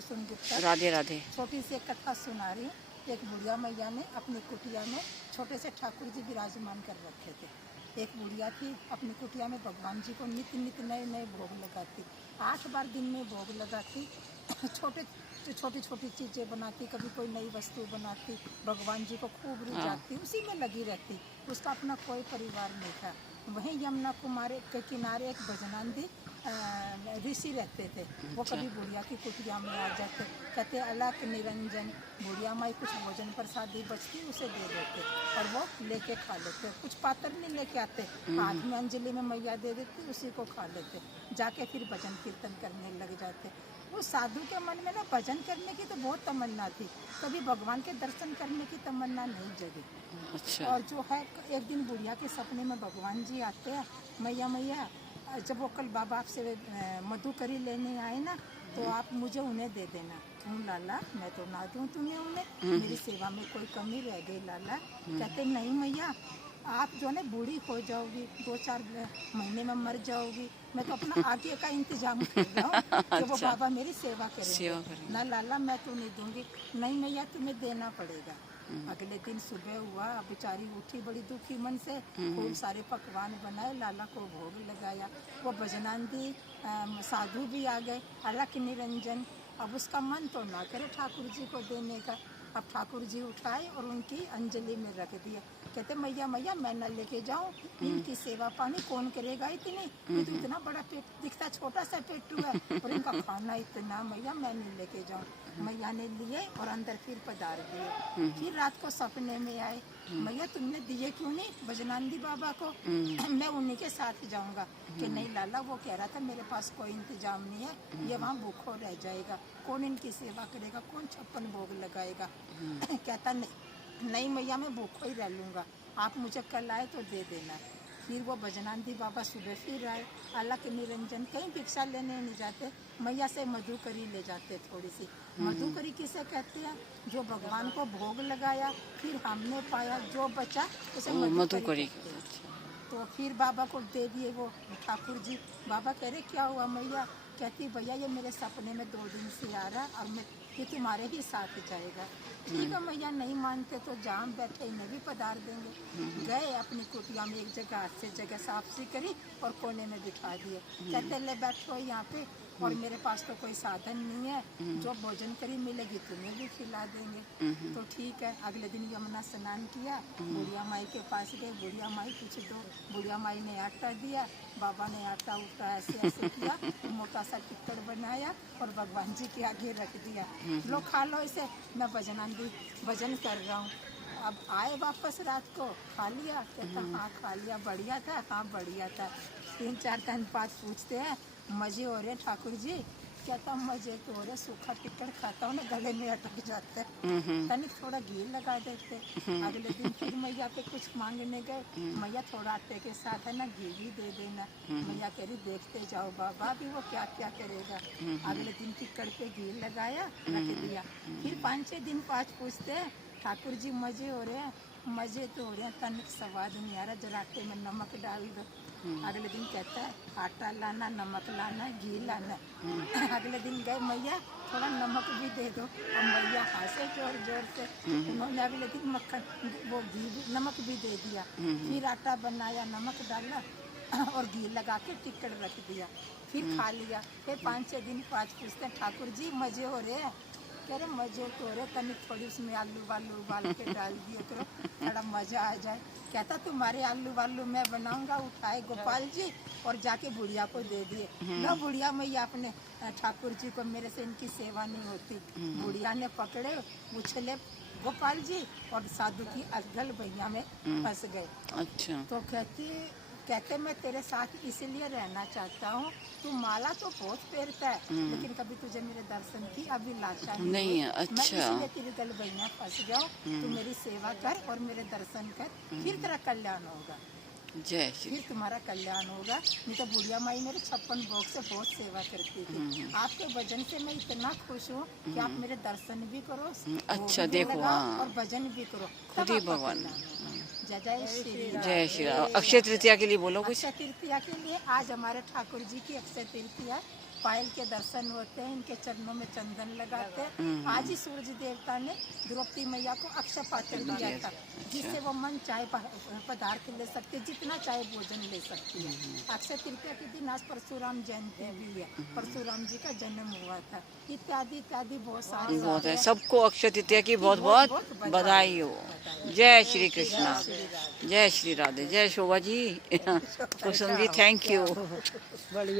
सुन गुप्ता। राधे राधे। छोटी सी एक कथा सुना रही हूँ। एक बुढ़िया मैया ने अपनी कुटिया में छोटे से ठाकुर जी विराजमान कर रखे थे। एक बुढ़िया थी, अपनी कुटिया में भगवान जी को नित्य नित्य नए नए भोग लगाती, 8 बार दिन में भोग लगाती। छोटी छोटी चीज़ें बनाती, कभी कोई नई वस्तु बनाती, भगवान जी को खूब रिझाती, उसी में लगी रहती। उसका अपना कोई परिवार नहीं था। वहीं यमुना कुमारी के किनारे एक भजनानंदी ऋषि रहते थे। वो कभी बुढ़िया की कुटिया में आ जाते, कहते अलख निरंजन। बुढ़िया माई कुछ भोजन प्रसादी बचती उसे दे देते और वो लेके खा लेते। कुछ पात्र नहीं लेके आते, हाथ में अंजलि में मैया दे देती, उसी को खा लेते। जाके फिर भजन कीर्तन करने लग जाते। वो साधु के मन में ना भजन करने की तो बहुत तमन्ना थी, कभी भगवान के दर्शन करने की तमन्ना नहीं जगी। अच्छा। और जो है, एक दिन बुढ़िया के सपने में भगवान जी आते हैं, मैया मैया जब वो कल बाबा आपसे मधुकरी लेने आए ना, तो आप मुझे उन्हें दे देना। लाला मैं तो ना दूँ तुम्हें उन्हें, मेरी सेवा में कोई कमी रह गई लाला। कहते नहीं मैया, आप जो है बूढ़ी हो जाओगी, 2-4 महीने में मर जाओगी, मैं तो अपना आगे का इंतजाम कर रहा हूँ कि वो बाबा मेरी सेवा करेंगे। ना लाला मैं तो नहीं दूंगी। नहीं मैया तुम्हें देना पड़ेगा। अगले दिन सुबह हुआ, बेचारी उठी बड़ी दुखी मन से, खूब सारे पकवान बनाए, लाला को भोग लगाया। वो भजनानंदी साधु भी आ गए, अलख निरंजन। अब उसका मन तो ना करे ठाकुर जी को देने का। अब ठाकुर जी उठाए और उनकी अंजलि में रख दिया। कहते मैया मैया मैं न लेके जाऊं, इनकी सेवा पानी कौन करेगा इतनी, ये तो इतना बड़ा पेट दिखता, छोटा सा पेटू है, और इनका खाना इतना, मैया मैं नहीं लेके जाऊं। मैया ने लिए और अंदर फिर पधार दिए। फिर रात को सपने में आए, मैया तुमने दिए क्यों नहीं भजनानंदी बाबा को, मैं उन्हीं के साथ जाऊंगा। कि नहीं लाला, वो कह रहा था मेरे पास कोई इंतजाम नहीं है, ये वहाँ भूखो रह जाएगा, कौन इनकी सेवा करेगा, कौन 56 भोग लगाएगा। कहता नहीं मैया मैं भूखो ही रह लूँगा, आप मुझे कल आए तो दे देना। फिर वो भजनानंदी बाबा सुबह फिर आए, अलख निरंजन। कहीं भिक्षा लेने नहीं जाते, मैया से मधुकरी ले जाते थोड़ी सी। मधुकरी किसे कहते हैं, जो भगवान को भोग लगाया, फिर हमने पाया, जो बचा उसे मधुकरी। तो फिर बाबा को दे दिए वो ठाकुर जी। बाबा कह रहे क्या हुआ मैया, कहती भैया ये मेरे सपने में 2 दिन से आ रहा, और मैं ये तुम्हारे ही साथ जाएगा। ठीक है मैया, नहीं मानते तो जहाँ बैठे इन्हें भी पधार देंगे। गए अपनी कुटिया में, एक जगह हाथ से जगह साफ सी करी और कोने में बिठा दिए। कहते ले बैठो यहाँ पे, और मेरे पास तो कोई साधन नहीं है, जो भोजन करी मिलेगी तुम्हें भी खिला देंगे। तो ठीक है। अगले दिन यमुना स्नान किया, बुढ़िया माई के पास गए, बुढ़िया माई कुछ दो। बुढ़िया माई ने आटा दिया, बाबा ने आटा उठा ऐसे ऐसे किया, मोटा सा टिक्कड़ बनाया और भगवान जी के आगे रख दिया। लो खा लो इसे, मैं भजन कर रहा हूँ। अब आए वापस रात को, खा लिया। कहता हाँ खा लिया, बढ़िया था, हाँ बढ़िया था। 3-4 दिन बाद पूछते हैं मजे हो रहे ठाकुर जी। कहता मजे तो हो रहे, सूखा टिक्कड़ खाता हूँ ना, गले में अटक जाता है, तनिक थोड़ा घी लगा देते। अगले दिन फिर मैया पे कुछ मांगने गए, मैया थोड़ा आटे के साथ है ना घी भी दे देना। मैया कह रही देखते जाओ बाबा भी वो क्या क्या करेगा। अगले दिन टिक्कड़ पे घी लगाया, रख दिया। फिर 5-6 दिन बाद पूछते हैं ठाकुर जी मजे हो रहे हैं, मजे तो हो रहे हैं, तनिक स्वाद नहीं आ रहा, जरा आटे में नमक डाल दो। अगले दिन कहता है आटा लाना, नमक लाना, घी लाना। अगले दिन गए मैया थोड़ा नमक भी दे दो, और मैया हंसे जोर जोर से। उन्होंने अगले दिन मक्खन वो घी नमक भी दे दिया। फिर आटा बनाया, नमक डाला और घी लगा के टिक्कड़ रख दिया, फिर खा लिया। फिर 5-6 दिन बाद पूछते ठाकुर जी मजे हो रहे हैं। कह रहे मजे तो हो रहे, तनिक थोड़ी उसमें आलू वालू उबाल के डाल दिए करो, थोड़ा मजा आ जाए। कहता तुम्हारे आलू वालू मैं बनाऊंगा। उठाए गोपाल जी और जाके बुढ़िया को दे दिए। ना बुढ़िया मैया अपने ठाकुर जी को, मेरे से इनकी सेवा नहीं होती। बुढ़िया ने पकड़े, उछले गोपाल जी और साधु की अगल भैया में फंस गए। अच्छा। तो कहते मैं तेरे साथ इसलिए रहना चाहता हूँ, तू माला तो बहुत फेरता है, लेकिन कभी तुझे मेरे दर्शन की अभिलाषा नहीं है। अच्छा। मैं इसलिए तेरे गल भैया फंस गया हूँ, तू मेरी सेवा कर और मेरे दर्शन कर, फिर तेरा कल्याण होगा। जय श्री, फिर तुम्हारा कल्याण होगा। नहीं तो बुढ़िया माई मेरे 56 भोग से बहुत सेवा करती थी। आपके भजन से मैं इतना खुश हूँ कि आप मेरे दर्शन भी करो, अच्छा देखो, और भजन भी करो, खुद ही भगवान। जय श्री राम। जय श्री राम। अक्षय तृतीया के लिए बोलो कुछ। अक्षय तृतीया के लिए आज हमारे ठाकुर जी की अक्षय तृतीया पायल के दर्शन होते हैं, इनके चरणों में चंदन लगाते हैं। आज ही सूरज देवता ने द्रौपदी मैया को अक्षय पात्र दिया था, जिससे वो मन चाहे पदार्थ ले सकते, जितना चाहे भोजन ले सकती है। अक्षय तृतीया के दिन आज परशुराम जयंती भी है, परशुराम जी का जन्म हुआ था, इत्यादि इत्यादि बहुत सारे बहुत है। सबको अक्षय तृतीया की बहुत बहुत बधाई हो। जय श्री कृष्णा, जय श्री राधे, जय शोभा जी। Kusum ji thank you.